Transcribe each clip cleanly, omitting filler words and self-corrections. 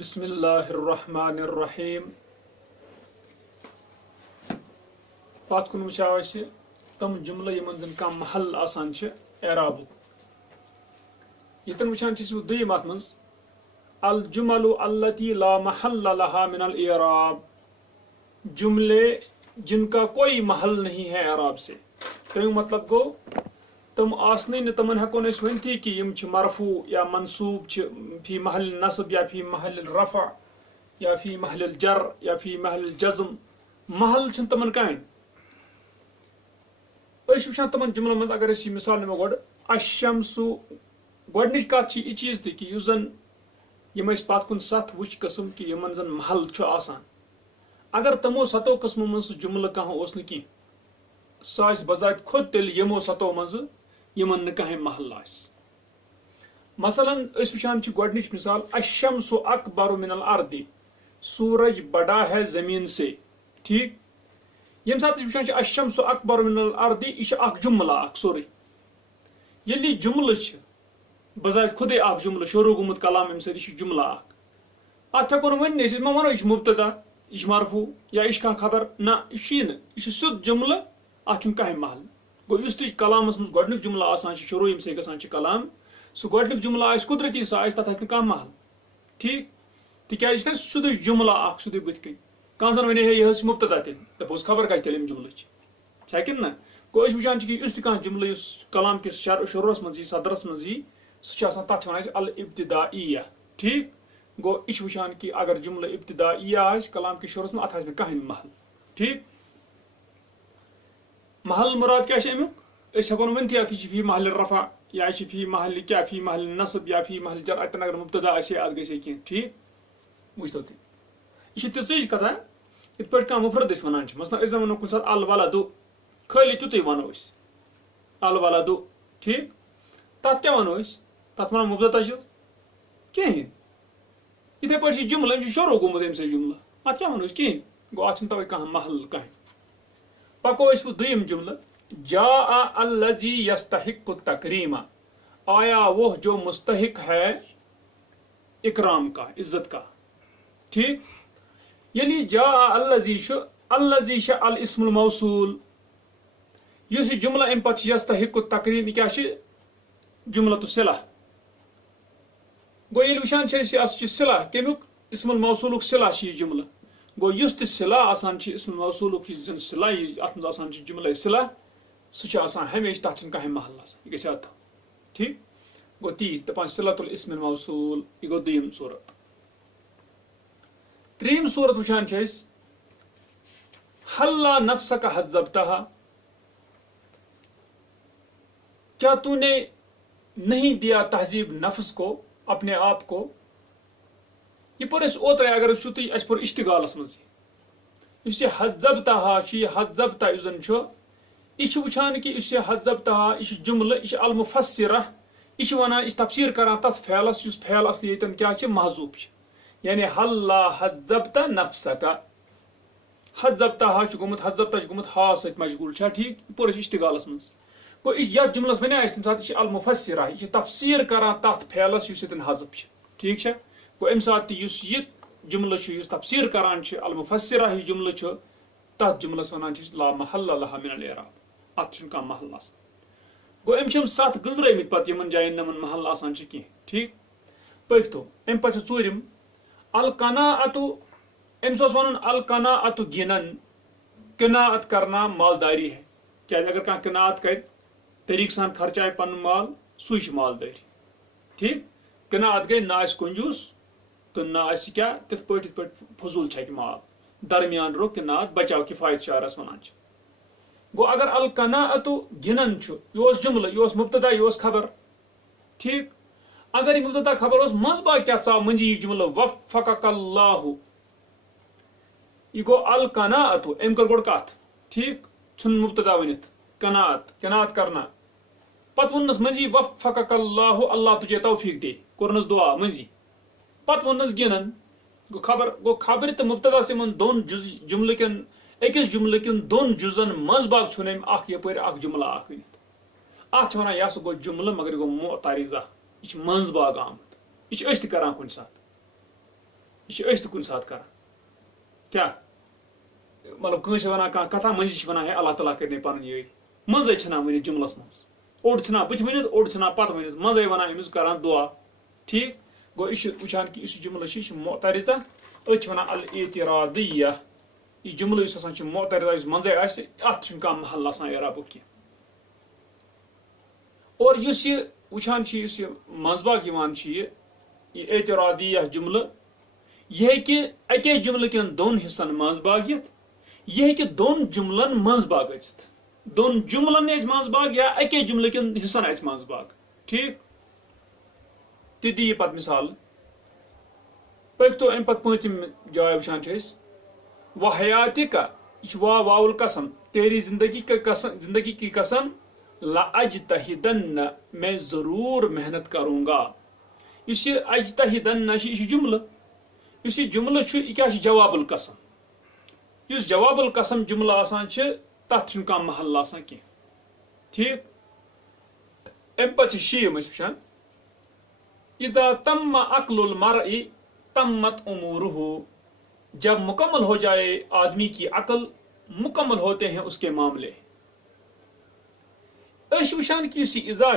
बिस्मिल्लाहिर्रहमानिर्रहीम। पात कुन वुचाव असे तम जुमला यमन जन का महल आसान छ एराब यतन वुचान छ दुयम अत मज अल जुमलु अल्लती ला महल लहा मिन अल इराब, जुमले जिनका कोई महल नहीं है एराब से। तमें मतलब गो तम आसने न तमन हकोन अस वनती कि यम छ मरफू या मंसूब छ फी महल नस्ब या फी महल रफा या फी महल जर या फी महल जज्म, महल छ तमन कान अस वुचान तमन जुमलन मज। अगर अस मिसाल निमो गोड अशमसु गोडनिच कत छ इ चीज त कि युस जन यम अस पात कुन सत वुच किस्म कि यमन जन महल छ आसान। अगर तमो सतो किस्मो मज जुमल कह ओस न कि सह बजात खुद तेल यमो सतो मज यमन न कह महल आस। मसलन अस वुचान छ गोडनिच मिसाल अशमसु अकबर मिन अल अर्दि, सूरज बड़ा है जमीन से। ठीक, यम सात वुचान छ अशमसु अकबर मिन अल अर्दि इ छ अख जुमला अख सोरे यलि जुमल छ बजात खुद अख जुमल शुरू गुमुत कलाम अम से जुमला अख अत हेको वन मा वनो यह मुब्तदा यह मरफू या यह खबर ना यह सुद जुमल अत कह महल। गो युस तुझ कलामस मज गोडनिक जुमला आसान शुरू यम से गसान कलाम सह गोडनिक जुमला आस कुदरती सह आस तथ कह महल। ठीक, तिकाज सुद जुमला अख सुद बुत कन कह जन वे यह मुब्तदा तेल दपोस खबर कह तेल जुमल कि ना। गो अस वुचान कि युस तह जुमल कलाम किस शुरुस मज सदरस मज सह तथ वन अल इब्तिदाइया। ठीक, गो यह वुचान कि अगर जुमल इब्तिदाइया आस कलाम के शुरुस में अत कह महल। ठीक, महल मुराद क्या अमुक अस हेको वन अत फी महल रफा या फी महल क्या फी महल नस्ब या फी महल जर अतन अगर मुब्तदा अत गए कह। ठीक, वुचतो तुम यह तीज कथा इत पे कह मुफरद वन मसलन अस वनो कुन सात अल वलदु खाली तुत वनो अल वलदु। ठीक, तथ क्या वनो तथ वन मुब्तदा कहें इथे पे जुमल शुरू गुमुत अम से जुमला अत क्या वनो कहें। गो अत तवे कह महल कह। पको अस दुयम जुमल जा अल्लज़ी यस्तहिक्कु तकरीमा, आया वो जो मुस्तहिक है इकराम का इज्जत का। ठीक, यलि जा अल्लज़ी अल इस्मुल मौसूल युस जुमला अम पे यस्तहिक्कु तकरीम क्या जुमलतु सिला। गो ये वुचान सिला कमुक इस्मुल मौसूलुक सिला जुमला। गो युस त सिला आसान इस्मुल मौसूलुक सिला अत मज जुमला सिला सह हमेशा तथ कह महल यह गि अत। ठीक, गो तीज दपान सिलतुल इस्मुल मौसूल यह गो दुयम सूरत। त्रीम सूरत वुचान हल्ला नफ्सक हज़्ज़बतहा, क्या तूने नहीं दिया तहजीब नफ्स को अपने आप को। यह पर ओतर अगर अस पर इश्तिगालस मज हज़्ज़बतहा हज़्ज़बता यह वुचान कि हज़्ज़बतहा यह जुमल यह अल मुफस्सिरा यह वन तफसीर कर तथ फैलस युस फैल असली यतन क्या महजूब यानी हल्ला हज़्ज़बता नफ्सका। हज़्ज़बतहा गुमुत हज़्ज़बता गुमुत हा सत मशगूल। ठीक, पर इश्तिगालस मज गो यह जुमलस वन तम सात अल मुफस्सिरा यह तफसीर कर तथ फैलस युस यतन हज़फ। ठीक, गो अम सात यह जुमल तफसीर करान अल मुफस्सिरा यह जुमल तथ जुमलस वन ला महल लहा मिन अल इराब, अत कह महल आसान। गो अम सत गुजरमित पे यमन जायन नमन महल आसान कह। ठीक, पकतो अम पे चूरम अल कनाअतु अम्स वन अल कनाअतु गिनन, कनाअत करना मालदारी है। क्या अगर कह कनाअत कर तरीक सान खर्चाए पन माल सह मालदारी। ठीक, कनाअत गई ना कंजूस तो ना क्या तिथ पे फजूल छक माल, दरमियान रो कनाअत बचाव किफायत शारस वन। गो अगर अल कनाअतु गिनन यह जुमल यह मुब्तदा यह खबर। ठीक, अगर यह मुब्तदा खबर मज बा क्या चाव मंजी यह जुमल वफ़क़ल्लाहु यह गो अल कनाअतु अम कर गोड कथ। ठीक, छुन मुब्तदा वनित कनाअत कनाअत करना पत वनस मंजी वफ़क़ल्लाहु अल्लाह तुझे तौफीक दे कोरनस दुआ मंजी पत वनस गिनन। गो खबर तो मुब्तदा से दोन जुमल कन अकिस जुमल कन दोन जुजन मज बाग छुन यपर जुमला अत वन यह गो जुमल मगर गो मोतारिजा यह मज बाग आमुत यह कर कुन सात। यह अस कुछ सात कर क्या मतलब कंस वन कह कथा मजी वन है अल्लाह ताला कर पन ये मजे छना वन जुमलस मज ओड छना बुथ वन ओड छना पत वन मजे वन अमिस कर दुआ ठीक गो यह वुचान कि जुमल मोतरिजा वन अल एतरादिया यह जुमल मोतरिजा मजे अत महल एराबुक की और वुचान मंजबाग यह एतरादिया जुमल यह अके जुमल कन दोन हिस्सन मंजबाग यह दोन जुमलन मंजबाग दोन जुमलन मंजबाग या अके जुमल कन हिस्सन मंजबाग ठीक ती दी पत मिसाल पकतो अम पत पांचम जाय वुचान वहयाति का वाउल कसम तेरी जिंदगी की कसम लाअजतहिदन्न मैं जरूर मेहनत करूंगा इस अजतहिदन्न जुमल इस जुमल क्या जवाबुल कसम इस जवाबुल कसम जुमल आसान तथ महल आसान कह ठीक अम पे शीम वुचान इदा तम अक्लुल मरई तम्मत उमूरुहु जब मुकम्मल हो जाए आदमी की अकल मुकम्मल होते हैं उसके मामले वुचान कि इजा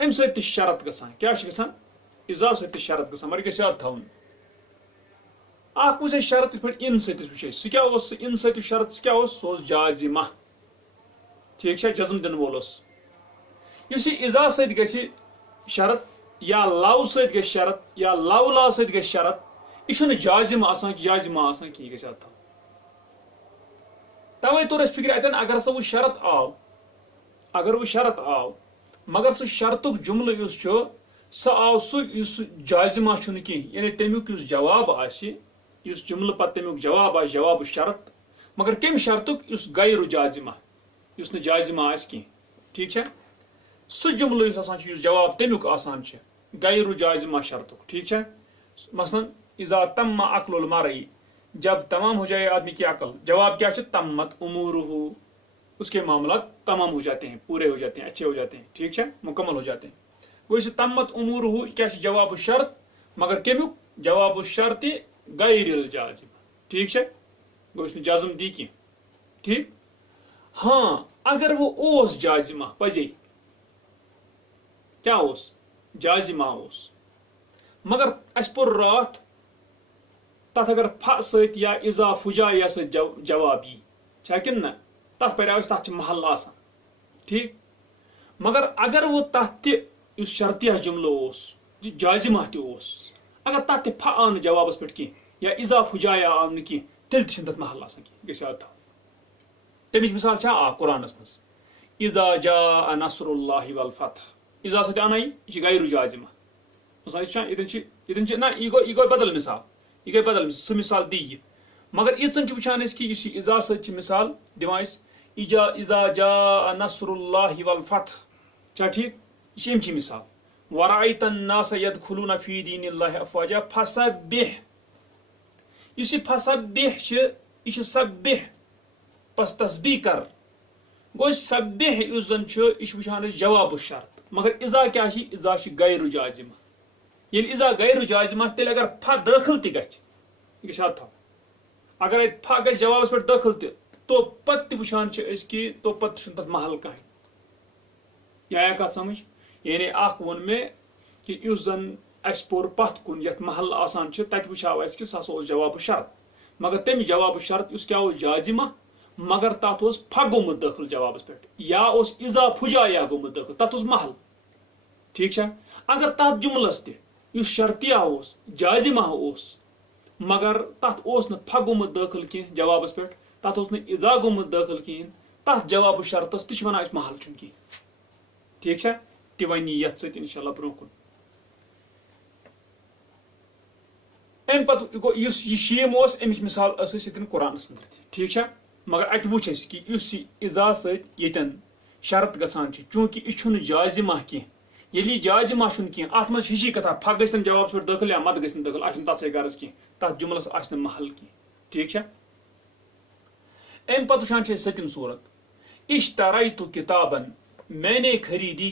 अम शरत गसान क्या गसान इजा शरत गसान मगर गस याद थवन वुच शरत पे इन वो क्या इन शरत क्या सो जाजिमा ठीक जज्म दिन वोल इजा ग शरत या लव शरत या लव ला शरत यह जाजिम जाजिमा कहीं गस तवे तोर फिक्र अतन अगर सो वो शरत आव मगर सह शरतुक जुमल सह आव सह जाजिमा कह यानी तमुक जवाब उस जुमल पे तमुक जवाब जवाब शरत मगर कम शरतुक गैर जाजिमा जाजिमा कह ठीक है सह जुमल जवाब तमुक आसान गैर जाजिमा शरतुक ठीक है मसलन इजा तम अक्लुल मरई जब तमाम हो जाए आदमी की अकल जवाब क्या तम्मत उमूरुहु उसके मामला तमाम हो जाते हैं पूरे हो जाते हैं अच्छे हो जाते हैं ठीक है मुकम्मल हो जाते हैं गो तम्मत उमूरुहु क्या जवाब शर्त मगर कमुक जवाब शर्त गैर जाजिमा ठीक है गो जज्म दी कह ठीक हाँ अगर वो ओस जाजिमा पजे क्या जाजिमा मगर अस पुर रात तथ अगर फ सत या इजा फुजाया जवाब यी कि ना तथ पर तथ महल आसान ठीक मगर अगर वो तथ शर्तिया जुमल जाजिमा अगर तथ फ आव जवाबस पे कह या इजा फुजाया आव न कह तेल तथ महल आसान कह गस याद तमिच मिसाल कुरानस मज इजा जा नसरुल्लाहि वल फतह इजा सत अन यह गैर जाजिमा ना यह गो बदल मिसाल यह गई बदल सह मिसाल दी मगर इचन वुचान कि इजा सत मिसाल दिवान इजा इजा जा नसरुल्लाहि वल फतह क्या ठीक यह अमची मिसाल वराइतन नास यदखुलून फी दीनिल्लाहि अफवाजा फसब्बिह यह फसब्बिह यह सब्बिह पस तस्बीह कर गो सब्बिह यह वुचान जवाब शर्त मगर इजा क्या इजा गैर जाजिमा ये इजा गैर जाजिमा तेल अगर फ दाखिल तह अगर फ ग जवाबस पे दाखिल तो पत वुचान कि तो पत तथ महल कह या कत समझ यानी वोन मे कि जन अस पोर पत कुन यथ महल आसान तत वुचाव कि सह जवाब शर्त मगर तम जवाब शर्त क्या जाजिमा मगर तथ फ गोमुत दाखिल जवाबस पे या इजा फुजाया गोमुत दाखिल तथ महल ठीक है अगर तथ जुमलस त शर्तिया जाजिमा मगर तथ न फ गोमुत दाखिल कह जवाबस पे तथ इजा गोमुत दाखिल कहें तथ जवाब शर्तस तह वन महल कह ठीक है ति वन ये इंशाल्लाह ब्रो कुन अम पे यह शीम अमिच मिसाल कुरानस अंदर ठीक है मगर अत वो कि इजा सतन शरत गसान चूंकि यह जाजिमा कह ये जाजिमा कह अत मज हिशी कथा फ गन जवाब पे दाखिल या मत गन दाखिल आन तथ गर्ज कह तथ जुमलस आन महल कह ठीक है अम पे वुचान सतम सूरत इश्तरैतु किताबन मैंने खरीदी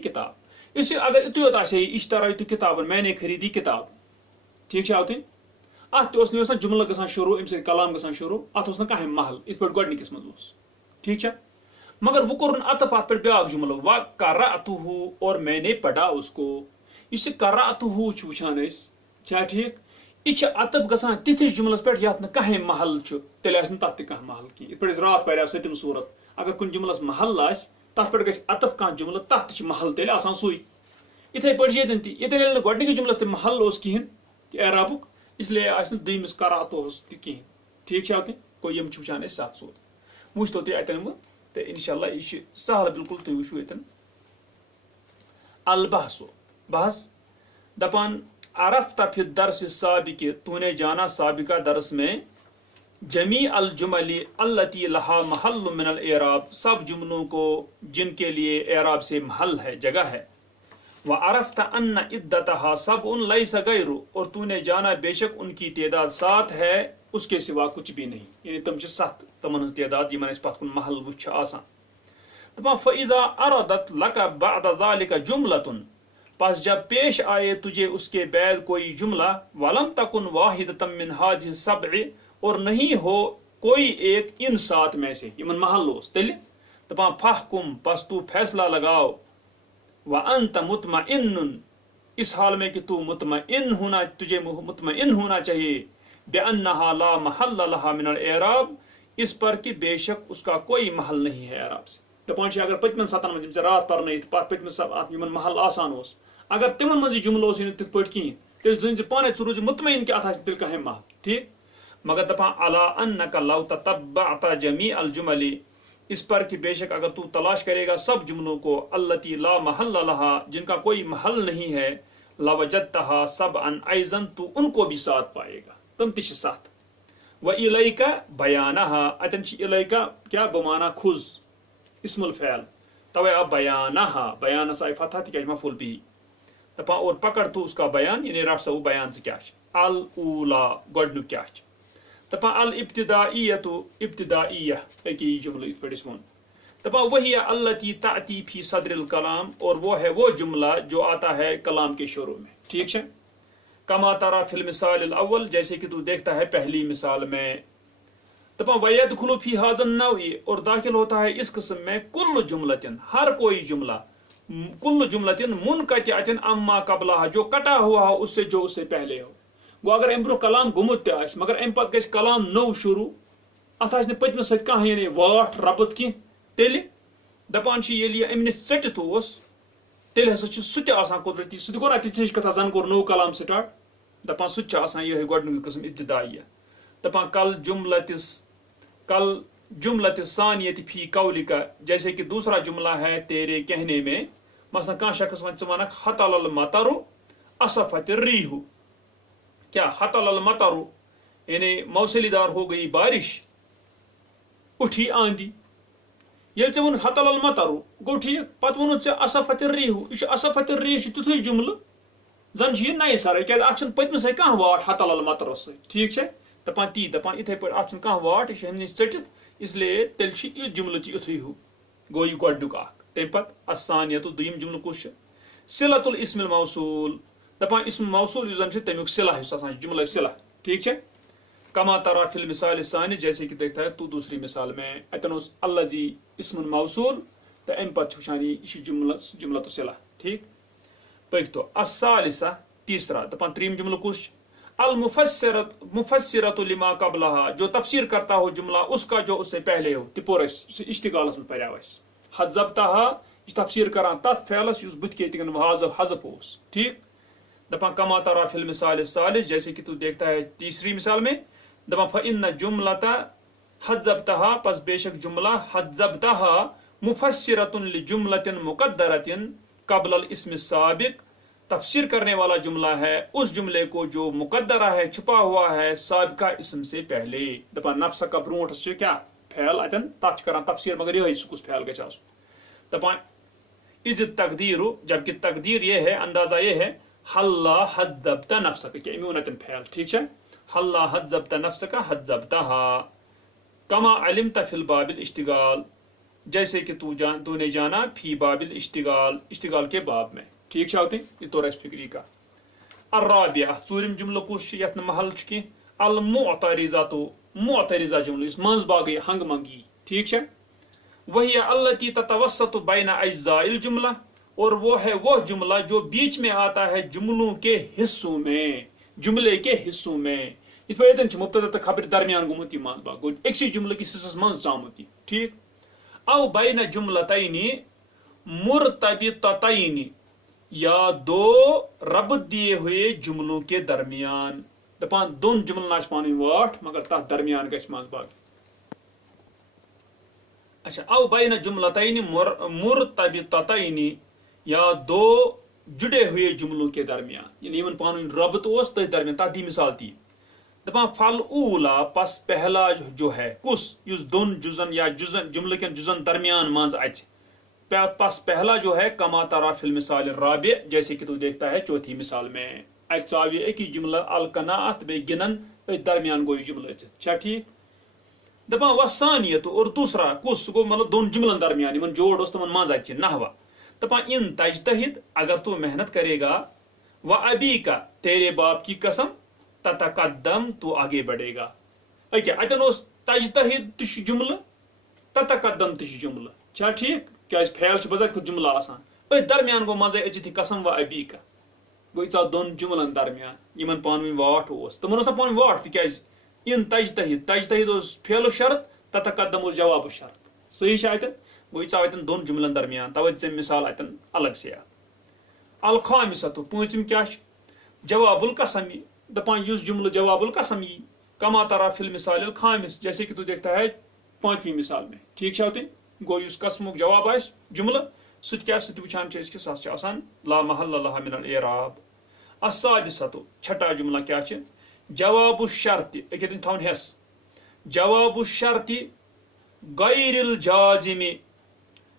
किताब इस अगर इतु योत आसे इश्तरा तु किताबन मैंने खरीदी किताब ठीक छा तुम अत ना जुमल गसान शुरू अम सद कलाम गसान शुरू अत कह महल इत पे गोडनिकस मज ठीक छा मगर वो कोर अतफ अत पे ब्या जुमल व करअतुहु और मैंने पढ़ा उसको इस करअतुहु वुचान क्या ठीक यह अतफ गसान तिथिस जुमलस पे यत कह महल तेल तथ तह महल कह इत पे रात पढ़ सतम सूरत अगर कुछ जुमलस महल तथ पे गस अतफ कह जुमल तथ महल तेल आसान सुई इथे पे ये गोडनिक जुमलस ते महल कहें एराबुक इसलिए दोमिस करातोहस कहें ठीक है कोई यम वुचान सात सूद वो तुम अतन तो इंशाल्लाह यह सहल बिल्कुल तुम वो ये अलबहसो बहस दपान अरफ्ता फिर दर्स साबिक तूने जाना साबिका दर्स में जमी अल जुमली अल्लती लहा महल मिन अल एराब सब जुमलों को जिनके लिए एराब से महल है जगह है व अरफ्ता अन्न इद्दतहा सब उन लैसा गैरु और तूने जाना बेशक उनकी तादाद 7 है उसके सिवा कुछ भी नहीं यानी तम 7 तमन तादाद यमन पत कुन महल वुछ आसान तमा फइज़ा अरदत लका बअद ज़ालिका जुमलतुन पास जब पेश आए तुझे उसके बाद कोई जुमला वलम तकुन वाहिदतम मिन हाज़िहि सब'i और नहीं हो कोई एक इन 7 में से यमन महल ओस तेल तमा फहकुम पस तू फैसला लगाओ व अंत मुतमइन्नुन इस हाल में कि तू मुतमइन होना तुझे मुतमइन होना चाहिए बिअन्नहा ला महल लहा मिन अल एराब इस पर कि बेशक उसका कोई महल नहीं है एराब से दपान अगर पतमन 7 मज रात पर्न पतमन महल आसान ओस अगर तिमन मज जुमल तिथ पे कहें तेल जन पाने रूज मुतमइन कि अत तेल कह महल ठीक मगर दपान अला अन्नका लौ ततब्बअत जमी अल जुमली इस पर कि बेशक अगर तू तलाश करेगा सब जुमलों को अल्लती ला महल लहा जिनका कोई महल नहीं है लवजदतहा सब अन ऐजन तू उनको भी साथ पाएगा तुम तिश साथ व इलैका बयानहा अतन इलैका क्या बमाना खुज इस्मुल फ़ैल तवे अब बयान साई फतह ति मफूल भी दपा और पकड़ तू उसका बयान यानी रट सो बयान से क्या अल ऊला गोडनु क्या दपा अल इब्तिदाइया एक जुमला इस पे इसमोन दपा वही अल्लती ताती फी सदरिल कलाम और वो है वो जुमला जो आता है कलाम के शुरू में ठीक है कमा तरा फिल मिसाल अव्वल जैसे कि तू देखता है पहली मिसाल में दपा वयदखुलु फी हाज़न नवी और दाखिल होता है इस किस्म में कुल्लु जुमलतिन हर कोई जुमला कुल्लु जुमलतिन मुनक़तिअतिन अम्मा क़ब्लहा जो कटा हुआ हो उससे जो उससे पहले हो गो अगर अम ब्रो कलाम गुमुत मगर अम पत गस कलाम नौ शुरू अत पतम सत कह यानी वाट रबत कह तेल दपान अम नश चटित तेल हसा सह कुदरती सह गोना तिथि कथा जन कोर नौ कलाम स्टार्ट दपान सह यह गोडनुक किस्म इब्तिदाइया दपान कल जुमलत सानियत फी कौलिका जैसे कि दूसरा जुमला है तेरे कहने में मसला कह शख्स वन हतल मतरु असफत रीहु क्या हतल मतरु यानी मौसलीदार हो गई बारिश उठी आंधी ये वन हतल मतरु गो ठीक पत वो असफत रीहु यह असफत रीह तुथ जुमल जन यह नए सर क्या अत पतम सह कह वाट हतल मतरस ठीक है दपान ती दपान इथे पे अत कह वाट यह हमने चटित इसलिए तेल यह जुमल युथ हूँ गो यह गोडनुक तम पे असानियत दुयम जुमल कुछ सिलतुल इस्मिल मौसूल दपान इस्म मौसूल जन तमुक सिला जुमल सिला ठीक है कमा तरा फिल मिसाल सानि जैसे कि देखता है तू दूसरी मिसाल में अतन अल्लजी इस्मुन मौसूल तो अम पे वुचान यह जुमला तो सिला ठीक पक तो असालिसा तीसरा दपान त्रीम जुमल कुछ अल मुफस्सिरतु लिमा क़ब्लहा जो तफसीर करता हो जुमला उसका जो उससे पहले हो तिपोर इश्तिगालस में पढ़ा हज़बतहा तफसीर करान तथ फ़ैलस युस बुत के हज़फ ओस ठीक दपान कमा तरा फिल मिसाल सालिस जैसे कि तू देखता है तीसरी मिसाल में दपान फ़इन्न जुमलता हज़बतहा पस बेशक जुमला हज़बतहा मुफस्सिरतुन लिजुमलतिन मुक़द्दरतिन क़ब्ल अल इस्म साबिक़ तफसीर करने वाला जुमला है उस जुमले को जो मुकद्दरा है छुपा हुआ है साबिका इसम से पहले दपा नफ्स का ब्रोट क्या फैल अतन तथ कर तफसीर मगर यह कुछ फैल गस दपान इज तकदीर जबकि तकदीर यह है अंदाजा यह है हल्ला हज़्ज़बता नफ्सक क्या इम्यून अतन फैल ठीक है हल्ला हज़्ज़बता नफ्सका हज़्ज़बतहा कमा अलिमता फिल बाबिल इश्तिगाल जैसे कि तूने जाना फी बाबिल इश्तिगाल इश्तिगाल के बाब में ठीक छा तुम यह तोर अस फिक्री का अर्राबिया चूरिम जुमल कुछ यथ महल कह अल मुअतरिजा जुमल मज बाग हंग मंगी ठीक है वही अल्लती ततवस्सतु बैन अज्जाइल जुमला और वो है वह जुमला जो बीच में आता है जुमलों के हिस्सों में जुमले के हिस्सों में इस पर मुब्तदा तो खबर दरमियान गुमुत मज बाग गो एक जुमले किस हिस्सस मज जामुत ठीक अव बैन जुमलतैनि मुरतबिततैनि या दो रब दिए हुए जुमलों के दरमियान दपान दोन जुमलन पानी वाट मगर तथ दरमियान गस मज बाग अच्छा अव बैन जुमलतैनि मुरतबिततैनि या दो जुड़े हुए जुमलों के दरमियान यानी इवन पानी रब तो तथ दरमियान तथ दी मिसाल ती दपान फल ऊला पस पहला जो है कुस युस दोन जुजन या जुजन जुमले के जुजन दरमियान मज अच पस पहला जो है कमा तरा फिल मिसाल राबे जैसे कि तू देखता है चौथी मिसाल में अचावी एक ही जुमला अल कनाअत बे गिनन दरमियान गो जुमला अच्छा ठीक दपा वसानियत और दूसरा कुस गो मतलब दोन जुमलन दरमियान मन जोड़ तमन मज अच नहवा दपा इन तजतहिद अगर तू मेहनत करेगा व अबी का तेरे बाप की कसम ततकद्दम तू आगे बढ़ेगा अके अतन तजतहिद तुश जुमला ततकद्दम तुश जुमला अच्छा ठीक क्या फैल बजा खुद जुमला आसान दरमियान गो मजे अचित कसम व अबी का गो दोन जुमलन दरमियान यमन पान वाट तमन पान वाट तिकाज इन तजतहिद फेल शर्त ततकद्दम जवाब शर्त सही अतन गो अतन दोन जुमलन दरमियान तवे मिसाल अतन अलग से अल खामिसतु पांचम क्या जवाबुल कसमी दपान युस जुमल जवाबुल कसमी कमा तरा फिल मिसाल खामिस जैसे कि तू देखता है पांचवी मिसाल में ठीक है गो युस कसमुक जवाब आस जुमल सत क्या वुचान आसान ला महल लहा मिनल एराब अस्सादिसतु छठा जुमला क्या जवाब शर्त अकन थवन हेस जवाब शर्त गैरिल जाजिमी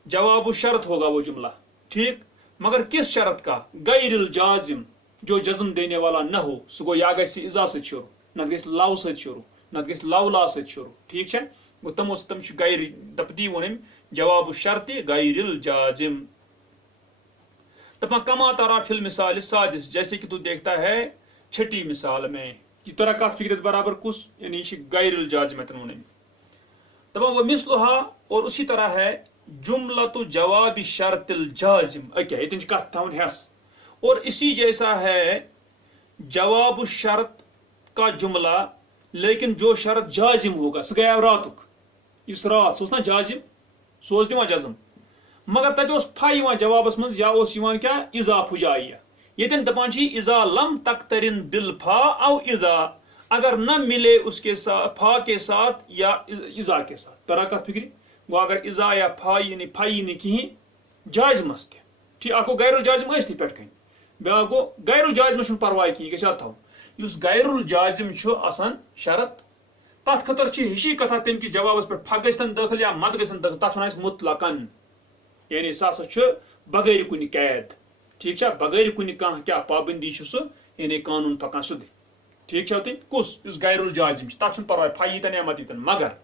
जवाब शर्त होगा वो जुमला ठीक मगर किस शर्त का गैरिल जाजिम जो जज्म देने वाला न हो सो गो या गसी इजा से शुरू न गस लाव से शुरू न गस लावला से शुरू ठीक है वो तम गैर दपदी वनम जवाब शर्त गैरिल जाजिम तपा कमा तारा फिल मिसाल सादिस जैसे कि तू देखता है छठी मिसाल में ये तरह का फिक्रत बराबर कुछ यानी गैरिल जाजिम वनम तपा वो मिसलुहा और उसी तरह है जुमला तो जवाब शर्तिल जाजिम अके इतन कथ थवन हेस और इसी जैसा है जवाब शर्त का जुमला लेकिन जो शर्त जाजिम होगा सह गया रातुक इस रात सो ना जाजिम सो दिवान जज्म मगर तत फा जवाबस मज या क्या इजा फुजाइया ये दपान इजा लम तख्तरिन बिल फा औ इजा अगर न मिले उसके साथ फा के साथ या इजा के साथ तरह का फिक्री वो अगर इजा या फा नहीं कहीं जायजमस ठीक आको गैरुल जायजम ती पे कन ब्या गो गैरुल जायजम परवाह कहीं गो थो गैरुल जायजम शरत तथ खतर हिशी कथा तम कि जवाबस पे फा गन दाखिल या मद गन दाखिल तथ वन मुतलकन यानी सह बगैर कुन कैद ठीक है बगैर कुन क्या पाबंदी सह यानी कानून पकान सुध ठीक है कुस गैरुल जायजम तथ परवाह फा यीतन या मत यीतन मगर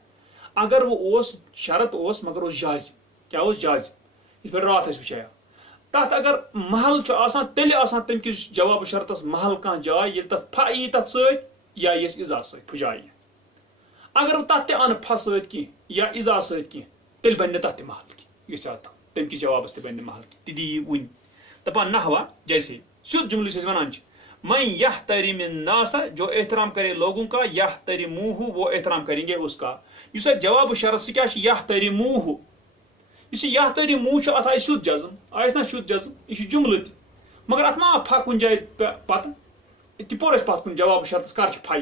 अगर वो शरत मगर जायज क्या जायज इस पे रात वुचाया तथ अगर महल तेल तम कि जवाब शरतस महल कह जाय ये तथ फा यी तथ सत या ये इजा फुजाय अगर तथ अन फा सत कह या इजा सत कह तेल बन तथ महल की तम कि जवाब बन महल की ती वन दपान नहवा जैसे सुध जुमल वन मैं यह तरीमिन नासा जो एहतराम करे लोगों का यह तरीमूह वो एहतराम करेंगे उसका इस जवाब शरत से क्या यह तरीमूह इस यह तरीमूह अत आय शुद्ध जज्म आयस ना शुद्ध जज्म यह जुमल मगर अत मा फा कुन जाय पत पोर पत कुन जवाब शरत कर फा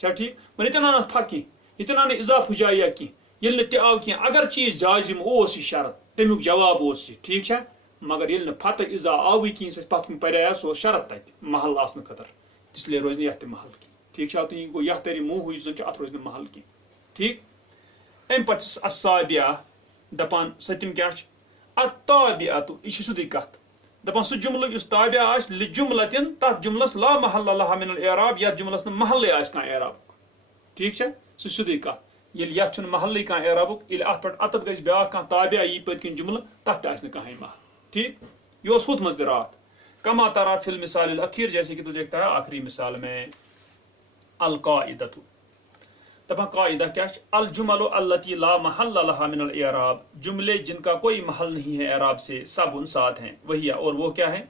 छा ठीक वन ये अन फा कह ये अन इजाफु जाय या कह ये आव कह अगर चीज जाजिम यह शरत तमुक जवाब ठीक है मगर ये फत इजा आव कह पत कुन पर सो शरत तत महल आसन खतर इसलिए रोज यह महल की ठीक है गो यह तरीमूह अत रोज महल की ठीक अम पे असाबिया दपान सतम क्या अताबियातु यह सुधी कथ दपान सह जुमल ताबिया जुमलतिन तथ जुमलस ला महल लहा मिनल एराब या जुमलस महल एराब ठीक है सह सुधी कथ ये महल कह एराबुक अत पे अतत गि ब्या ताबिया यी पत्किन जुमल तथ महल ठीक यह हुत मज रात कमा तरा फिल मिसाल अखीर, जैसे कि तू देखता है आखिरी मिसाल में। अल काइदतु, दपान कायदा क्या? अल जुमलु अल्लती ला महल्ल लहा मिनल इराब, जुमले जिनका कोई महल नहीं है एराब से, सब उन सात हैं। वही, और वो क्या है?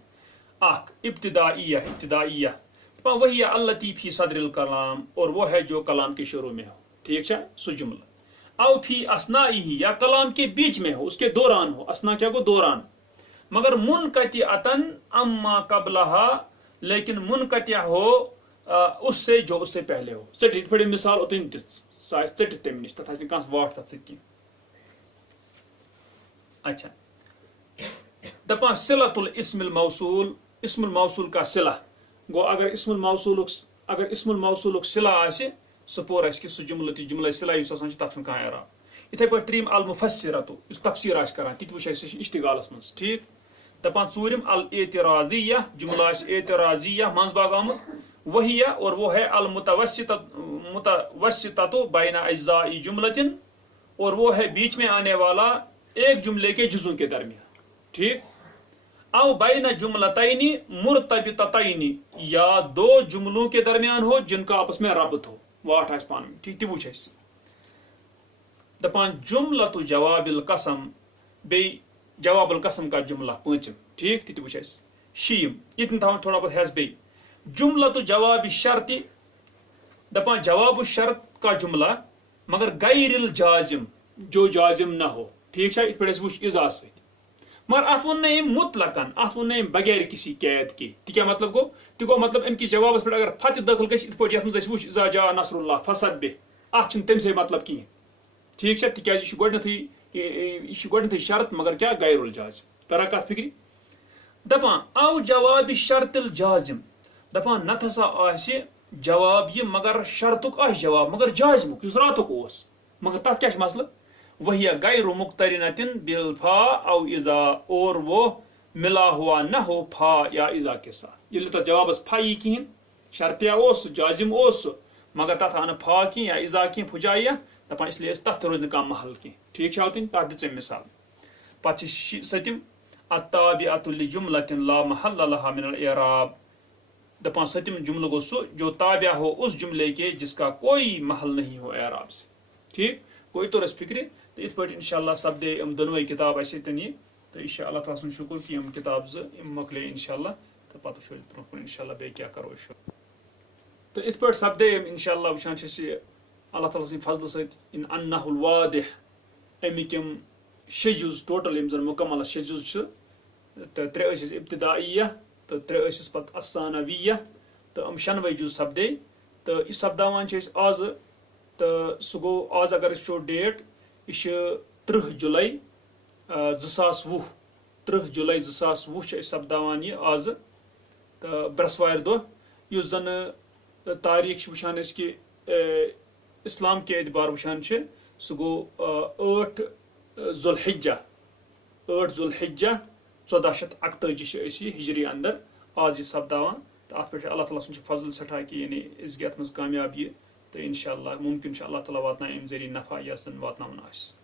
आख इब्तिदाइया, इब्तिदाइया, दपान वही अल्लती फी सदरिल कलाम, और वो है जो कलाम के शुरू में हो। ठीक है, सु जुमला। औ फी असनाई, या कलाम के बीच में हो, उसके दौरान हो। असना क्या को? दौरान। मगर मुनकतिअतन अम्मा कबलहा, लेकिन मुनकतिअ हो उससे जो उससे पहले हो। चटित पड़े मिसाल उतन चटित तम नश, तथा कह वाट तथ सह। अच्छा, दपान सिलतुल इस्मिल मौसूल, इस्मुल मौसूल का सिला गो। अगर इस्मुल मौसूल सिला आसे, सपोर आस कि सह जुमला सिला तथ कह एराब। इथे पे त्रीम अल मुफस्सिरतु, तफसीर आस करान, ति वुच इश्तिगालस मज। ठीक, दपान चूरिम अल एतराजिया, जुमला एतराजिया मंजबाग आमुत। वही, और वो है अल मुतवस्सिततु बैन अज्जाई जुमलतिन, और वो है बीच में आने वाला एक जुमले के जुज़ों के दरमियान। ठीक, औ बैन जुमलतैनि मुरतबिततैनि, या दो जुमलों के दरमियान हो जिनका आपस में रब्त हो, वाट आस पान में। ठीक, ति वुच दपान जुमलतु जवाबिल कसम, बे जवाबुल कसम का जुमला पांचम। ठीक, ति वुच शीम, इतन थोड़ा बहुत हैस बे जुमलतु जवाब शर्ती, दपान जवाब शर्त का जुमला मगर गैरिल जाजिम, जो जाजिम ना हो। ठीक है, इत पे वो इजा सत, मगर अत वो मुतलकन, अत वो बगैर किसी कैद के। क्या मतलब गो? ति गो मतलब अमि जवाबस पे अगर फत दाखिल गि इत पे वो इजा जा नसरुल्लाह फसब्बिह, अत तम से मतलब कहें। ठीक है, तिक गोडनथी शर्त, मगर क्या गैरुल जाजिम। तरह कत फिक्री। दपान औ जवाब शर्तिल जाजिम, दपान नत हसा आसि जवाब ये मगर शर्तुक आस जवाब, मगर जाजिमुक युस रातुक ओस, मगर तथ क्या मसला? वही गैरु मुक्तरिनतिन बिल फा औ इजा, और वो मिला हुआ न हो फा या इजा के साथ। ये तथ जवाबस फा यी कहें, शर्तिया ओस, जाजिम ओस, मगर तथ आन फा कहें या इजा कहें, फुजाइया, दपान इसलिए तथ रोज कह महल कहें। ठीक है, तथ दिच मिसाल। पे सतम अत्ताबिअतु लिजुमलतिन ला महल्ल लहा मिनल इराब, दपान सतम जुमला गो सो जो ताबिया हो उस जुमले के जिसका कोई महल नहीं हो एराब से। ठीक, कोई तो रस फिक्रे। तो इत पे इंशाअल्लाह सपदे दोनों किताब ऐसे ये, तो इंशाअल्लाह ताला सुन शुक्र कि किताब मकले इंशाअल्लाह, तो पत वो ब्रोह इंशाअल्लाह बे क्या करो। तो इत पे सपदे इंशाअल्लाह वुचान अल्लाह ताला सं फजल सत इन अन्नहुल वादिह, अमिक शुज टोटल यम जन मुकम्मल शुज, तो त्रे इब्तिदाइया, तो त्रे पत असानविया, तो शनवे जुज सपदे। तो यह सपदावान आज, तो सह गो आज अगर वो डेट, यह 30 जुलाई 2020, 30 जुलाई 2020 सपदावान यह आज, तो ब्रसवार दो, युस जन तारीख वुचान कि इस्लाम के एतबार वुचान सह गो 8 जुल्हिज्जा 1441 हिजरी अंदर आज यह सपदावान। तो अत पे अल्लाह ताला सुन फजल सठा कि यानी इस गत मज कामयाब यह, तो इंशाअल्लाह मुमकिन अल्लाह ताला वातना अमि जरिए नफा या वातनावन आस।